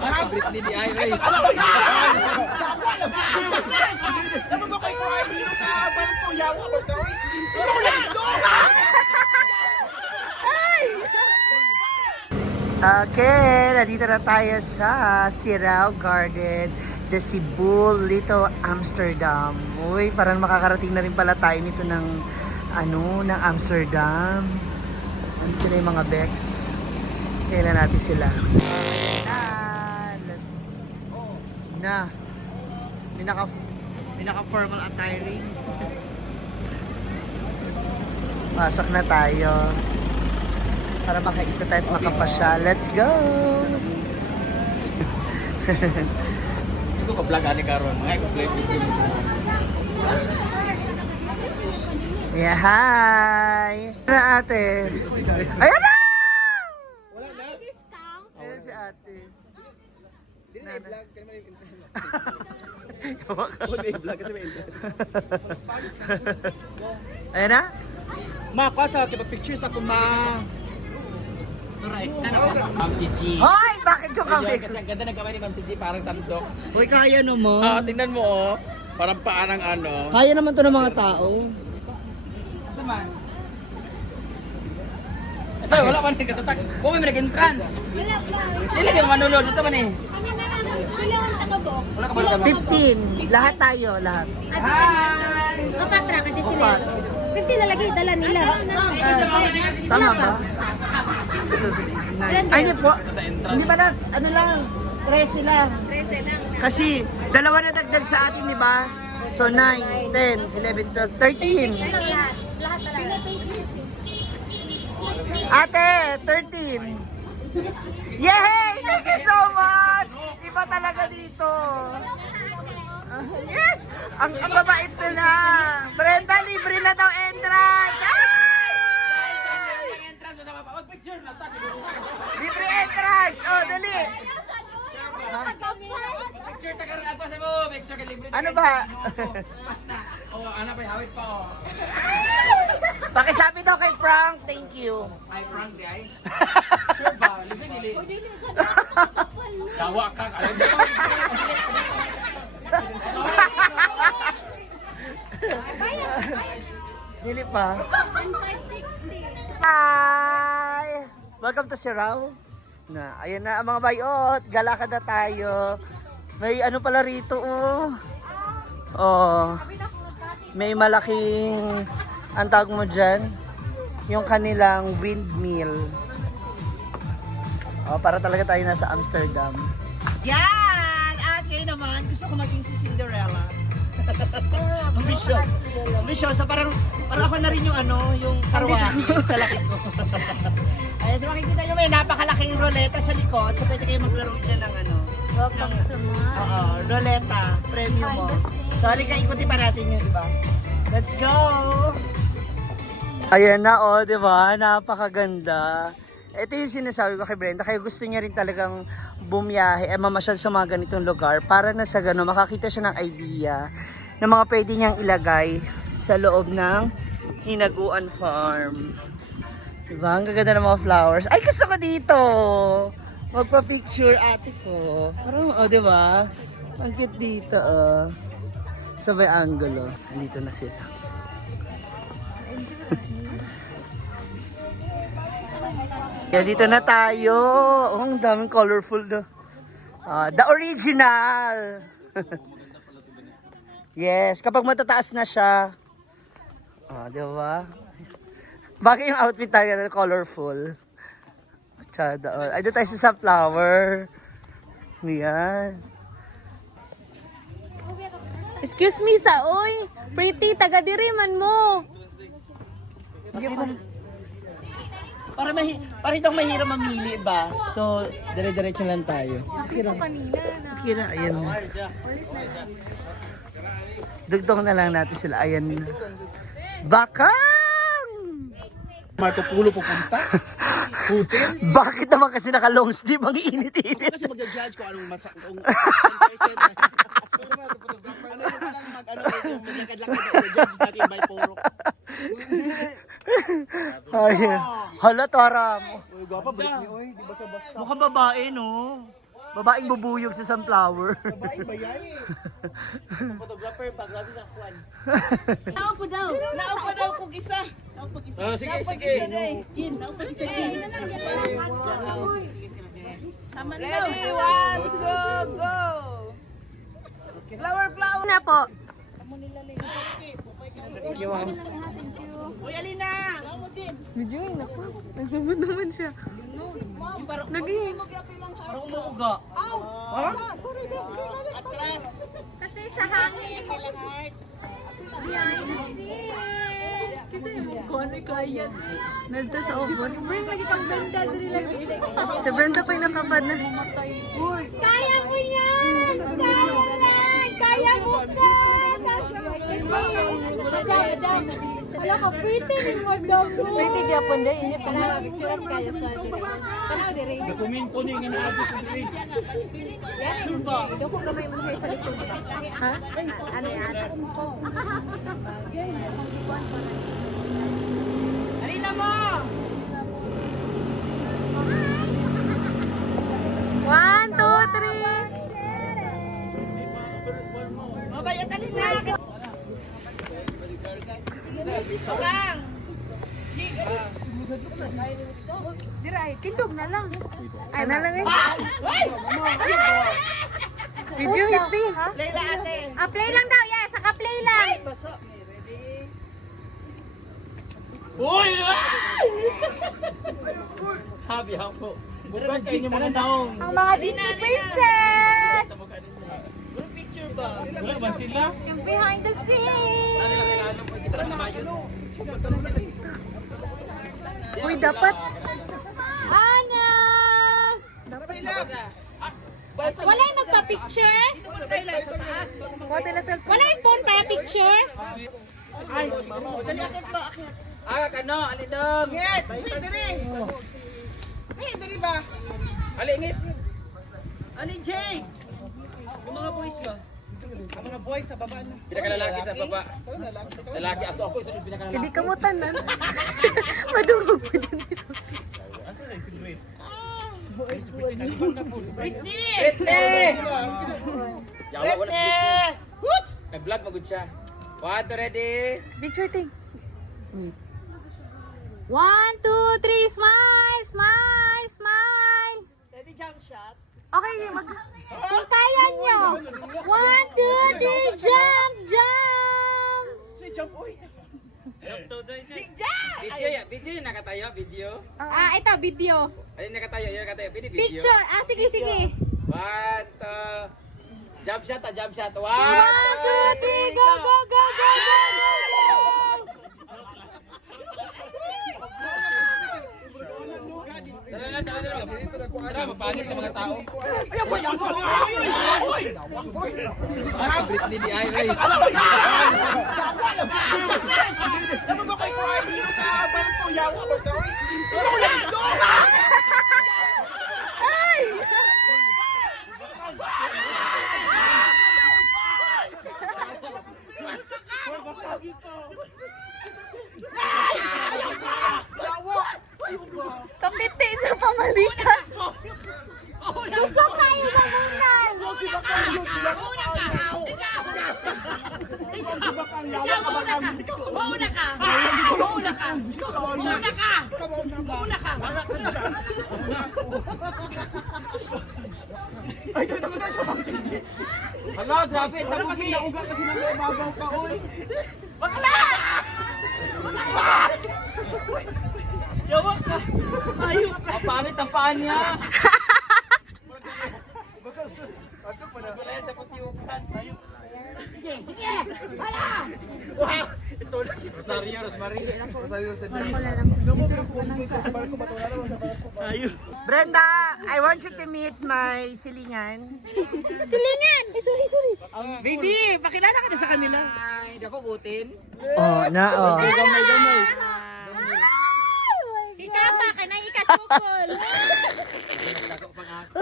Ah, Britney di ay, ay. Ano ba kay Kuya dito sa barko? Yawa ba daw? Ikaw lang doon! Okay, nandito na tayo sa Sirao Garden, the Cebu Little Amsterdam. Uy, parang makakarating na rin pala tayo nito ng ng Amsterdam. Nandito na yung mga Becks. Kailan natin sila. Let's na. Pinaka-formal attiring. Pasok na tayo. Para makaikot tayo at makapasya. Let's go! Hindi ko pa-vlog ani karon. Ay, ko play video. Yeah, hi! Ano na ate? Ayan na! Wala na? Ayan si ate. Hindi na i-vlog. Kaya may internet. Huwag Huwag na i-vlog kasi may internet. Ayan na? Ma, kwasa, picture sa kuma. Alright, Ma'am si G. Hoy! Bakit yung kami? Ayun, kasi ang ganda ng kamay ni Ma'am si G, parang sandok. Uy, kaya naman. Ah, tingnan mo oh. Parang paa ng ano. Kaya naman to ng mga tao. Asa man? Asa, wala pa rin katatak. Kung may nag-entrance. Wala pa. Dili kayo manunod. Asa man eh? Kami na lang. Bilangan takabok. Wala ka ba naman? 15. Lahat tayo, lahat. Hi! Kapat ra kasi sila. 50 na lagi dala nila. Tama ba? Ay, hindi po. Sa entrance. Hindi ba na, ano lang, 13 lang. 13 lang. Kasi, dalawa na dagdag sa atin, di ba? So, 9, 10, 11, 12, 13. Lahat. Lahat talaga. Ate, 13. Yay! Thank you so much! Iba talaga dito. Yes! Ang babait nila. Brenda, libre na daw entrance. Entrance mo sa mapa. Oh, picture na. Libre entrance. Oh, dali. Picture ta karon agpa sa mo. Picture ka libre. Ano ba? Basta. Oh, ana pa hawit pa oh. Pakisabi daw kay Frank, thank you. Ay, Frank di ay. Sure ba? Libre dili. Dawa ka. Alam mo. Dili pa. Hi! Welcome to Sirao. Na, ayan na ang mga bayot. Galakad na tayo. May ano pala rito, oh. Oh. May malaking, ang tawag mo dyan, yung kanilang windmill. Oh, para talaga tayo nasa Amsterdam. Yan! Okay naman, gusto ko maging si Cinderella. Ambitious. Ambitious. So parang ako na rin yung yung karwahe sa laki ko. Ayan, so makikita nyo may napakalaking roleta sa likod. So pwede kayo maglaro dyan ng Welcome to my. roleta. Premium mo. So halika, ikuti pa natin yun, di ba? Let's go! Ayan na, oh, di ba? Napakaganda. Ito yung sinasabi ko kay Brenda, kaya gusto niya rin talagang bumiyahe, mamasyal sa mga ganitong lugar para na sa gano'n makakita siya ng idea ng mga pwede niyang ilagay sa loob ng Hinaguan Farm. Diba? Ang gaganda ng mga flowers. Ay, gusto ko dito! Magpa-picture ate ko. Parang, oh, diba? Ang cute dito, oh. Sa may angulo. Andito na sila. Yeah, dito na tayo. Oh, ang daming colorful na. The original. Yes, kapag matataas na siya. Di ba? Bagay yung outfit tayo na colorful. Tsada. Ay, doon tayo sa sunflower. Yan. Excuse me sa oy. Pretty taga diri man mo. Para itong mahirap mamili ba? So, dire-diretso lang tayo. Nakita kanina na. Kira, ayan. Dugtong na lang natin sila. Ayan. Bakang! Marco Polo pupunta. Hotel. Bakit naman kasi naka-long sleeve ang init-init? Kasi mag-judge ko anong masa... Kung 10%. Ano yung parang maglakad-lakad na judge natin by puro. Ay, hala, tara mo. Uy, gwapa, Britney, oy. Di basta-basta. Mukhang babae, no? Babaeng bubuyog sa sunflower. Babae ba yan eh? Photographer, pag-grabe na kuwan. Naupo daw. Naupa daw kung isa. Oh, sige, sige. Jin, naupa isa Jin. Tama na daw. Ready, 1, 2, go! Flower, flower! Na po. Thank you, ma'am. Uy, Alina! Naupa Jin! Medyo naku. Nagsugod naman siya. Naging. Parang umuuga. Ha? Atras! Kasi sa hangin. Behind the scene. Kasi kung ano kaya. Nandito sa obos. Bring lagi kang Brenda. Dali lagi. Si Brenda pa yung nakapad na. Kaya mo yan! Kaya yan! Kaya mo ka! Wala ka, pretty ni madam mo. Pretty di apon dahil init pa na. Picture kaya sa atin. Tanaw di rin. Dokumento niya nga naabot sa diri. Doko gamay mo sa likod. Ha? Ano yan? Alina mo! 1, 2, 3. Mabayat Alina! Lang! Diray, kindog na lang. Ay, na lang eh. Video hindi. Layla ate! Play lang daw, yes. Saka play lang. Baso! Ready? Uy! Habi ako. Bukan kayo yung mga naong. Ang mga Disney princess. Group picture ba? Wala man sila. Yung behind the scene. Ano lang kailangan mo? Kita lang namayot. Uy, dapat. Ana! Wala yung magpa-picture? Wala yung phone para picture? Ay! Dali akit ba? Akit! Ah, kano, alidong. Ngit! Dali, dali! Ngit, dali ba? Alingit. Ali Jay! Yung mga boys ba? Ang mga boys sa baba na. Pinakalalaki sa baba. Ikaw lalaki. Ikaw Lalaki, aso ako isunod pinakalalaki. Hindi ka mo tanan. Madurog pa dyan. Britney! Britney! Yawa, wala si Britney. Britney! What? Nag-vlog, magod siya. 1, 2, ready? Picture thing. 1, 2, 3, smile, smile, smile. Ready jump shot? Okay, kung kaya nyo. 1, 2, 3, jump, jump. Si jump, uy! Video ya, video yung nakatayo, video. Ito, video. Ayun nakatayo, yun nakatayo. Pwede video. Picture. Sige, sige. 1, 2, jump shot, jump shot. 1, 1, 2, 3, go, go, go, go, go. Tara, mapangit ng mga tao. Sa Britney di ay, ay. Ano ba kayo kumain dito sa barko? Yawa ba ka, uy? Ikaw lang doon! Kapiti sa pamalikas. Gusto kayo mamunan. Ay, ito na siya, Ma'am Gigi. Hala, grabe, Kasi tabugi. nauga kasi nang ibabaw ka, uy. Yawa ka! Ayun ka! Mapangit ang paa niya. Wala yan sa kutiukan. Rosario, Rosemary. Rosario, Brenda, I want you to meet my silingan. Silingan. Ay, sorry, sorry. Baby, pakilala ka na sa kanila. Ay, hindi ako gutin. Oh, na oh. Gamay. Ika pa, kanang ikasukol. Ako pang ako.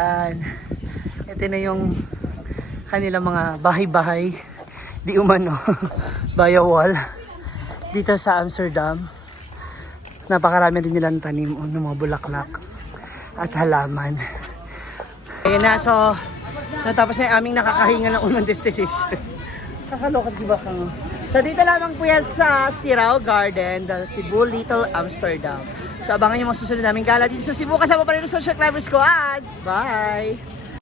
Yan. Ito na yung kanilang mga bahay-bahay. Di umano. Bayawal. dito sa Amsterdam. Napakarami rin nilang tanim ng mga bulaklak at halaman. Ayun na, so natapos na yung aming nakakahinga ng unang destination. Kakaloka si Bakang. So dito lamang po yan sa Sirao Garden, the Cebu Little Amsterdam. So abangan yung mga susunod naming gala dito sa Cebu. Kasama pa rin ang social climbers ko at bye!